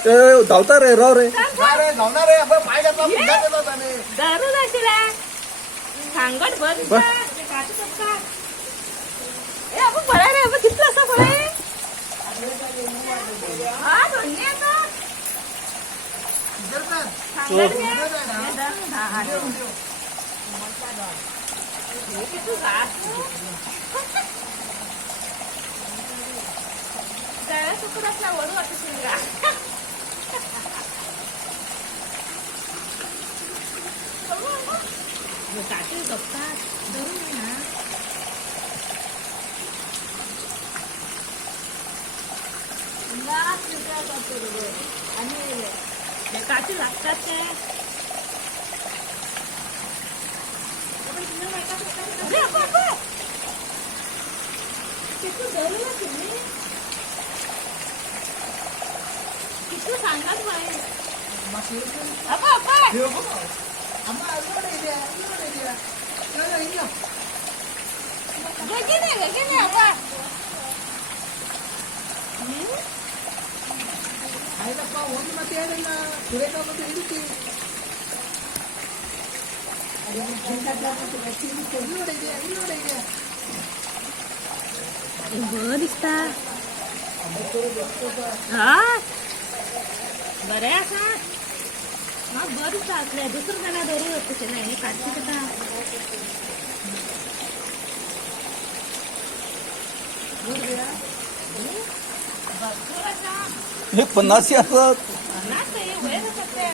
ए, धावता रे राव रे अरे जाणार रे आपण पाय घातला पुन्हा गेलो त्याने धरून असेला सांगत बघ बर. ते काढू शकता. ए आपण पळाय रे आपण किती असं पळाय हा दोन्ही आता इधर कर. सांगत घ्या. हे धरून हा, हा, धरून. हे किती घास. तळ्या सुकून असला वळू वाटत शिंगा. काटे गप्पात धरून ये ना. आणि काटे लागतात ते. किती ना तुम्ही किती सांगाच बाई ಅಮ್ಮ ಇವಳು ಇದೆ ಇವಳು ಇದೆಯಾ ನಾನು ಇಲ್ಲ ಗಗಿನೇ ಗಗಿನೇ ಅಪ್ಪ ಆಯ್ತಪ್ಪ ಒಂದು ಮತ್ತೆ ಹೇಳಿಲ್ಲ ಸುರೇಖ ಮತ್ತೆ ಇಡುತ್ತಿ ಬೋದಿಸ್ತ ಹಾ ಬರೇ ಸರ್ हा बरं आहे असा दुसरं जणा दोरी होत तसे नाही? काढते का हे पन्नासी